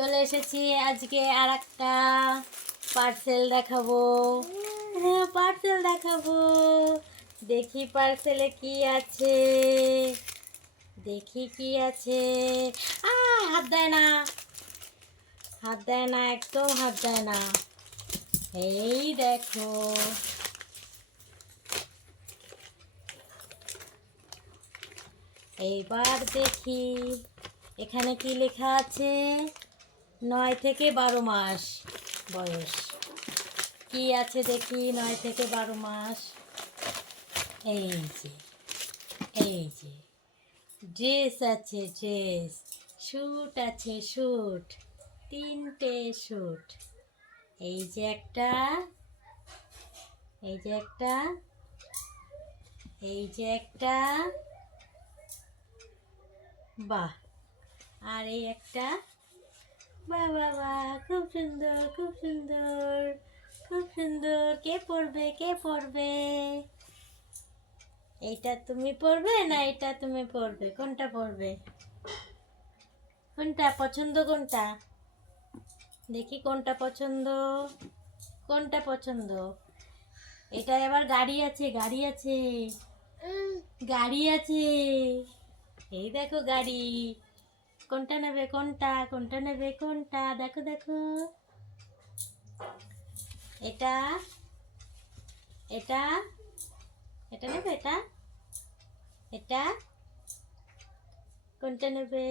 চলে এসেছি আজকে আর একটা পার্সেল দেখাবো। হ্যাঁ, পার্সেল দেখাবো। দেখি পার্সেলে কি আছে, দেখি কি আছে। হাত দেয় না, হাত দেয় না, একদম হাত দেয় না। এই দেখো, এইবার দেখি এখানে কি লেখা আছে। 9 থেকে 12 মাস বয়স। কি আছে দেখি, 9 থেকে 12 মাস। এই যে, এই যে ড্রেস আছে, ড্রেস, স্যুট আছে, স্যুট, 3টে স্যুট। এই যে একটা, এই যে একটা, এই যে একটা, বাহ, আর এই একটা, বাহ বাহ বাহ, খুব সুন্দর, খুব সুন্দর, খুব সুন্দর। কে পরবে, কে পরবে? এইটা তুমি পরবে না এটা তুমি পরবে? কোনটা পরবে? কোনটা পছন্দ? কোনটা দেখি, কোনটা পছন্দ? কোনটা পছন্দ? এটা এবার গাড়ি আছে, গাড়ি আছে, গাড়ি আছে। এই দেখো গাড়ি। কোনটা নেবে? কোনটা, কোনটা নেবে? কোনটা? দেখো দেখো, এটা, এটা, এটা নেবে? এটা, এটা, কোনটা নেবে?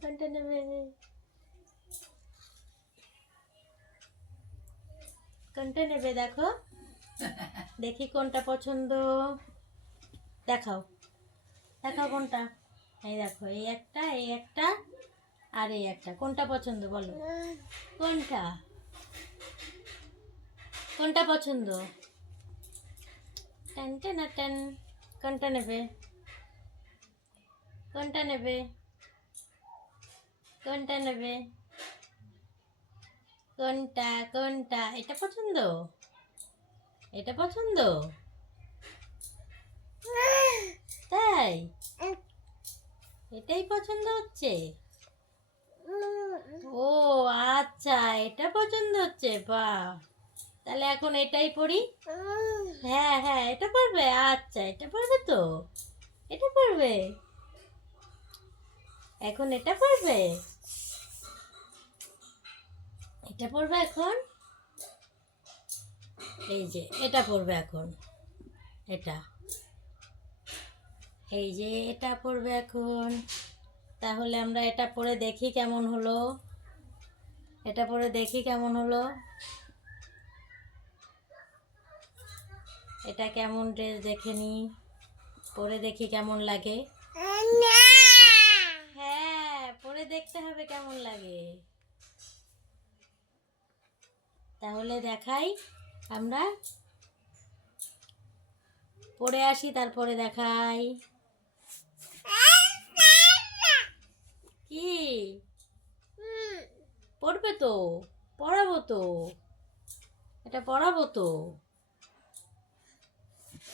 কোনটা নেবে? কোনটা নেবে? দেখো দেখি কোনটা পছন্দ। দেখাও, দেখাও কোনটা। এই দেখো, এই একটা, এই একটা, আর এই একটা। কোনটা পছন্দ বলো? কোনটা, কোনটা পছন্দ? Ten ten ten. কোনটা নেবে? কোনটা নেবে? কোনটা নেবে? কোনটা, কোনটা? এটা পছন্দ? এটা পছন্দ? তাই? এটাই পছন্দ হচ্ছে? ও আচ্ছা, এটা পছন্দ হচ্ছে। বাহ, তাহলে এখন এটাই পড়ি। হ্যাঁ হ্যাঁ, এটা পড়বে। আচ্ছা, এটা পড়বে তো, এটা পড়বে এখন, এটা পড়বে, এটা পড়বে এখন। এই যে এটা পড়বে এখন, এটা, এই যে এটা পড়বে এখন। তাহলে আমরা এটা পরে দেখি কেমন হলো, এটা পরে দেখি কেমন হলো। এটা কেমন ড্রেস দেখে নি, পরে দেখি কেমন লাগে। হ্যাঁ, পরে দেখতে হবে কেমন লাগে। তাহলে দেখাই, আমরা পরে আসি তারপরে দেখাই। কি পড়বে তো, পড়াবো তো, এটা পড়াবো তো।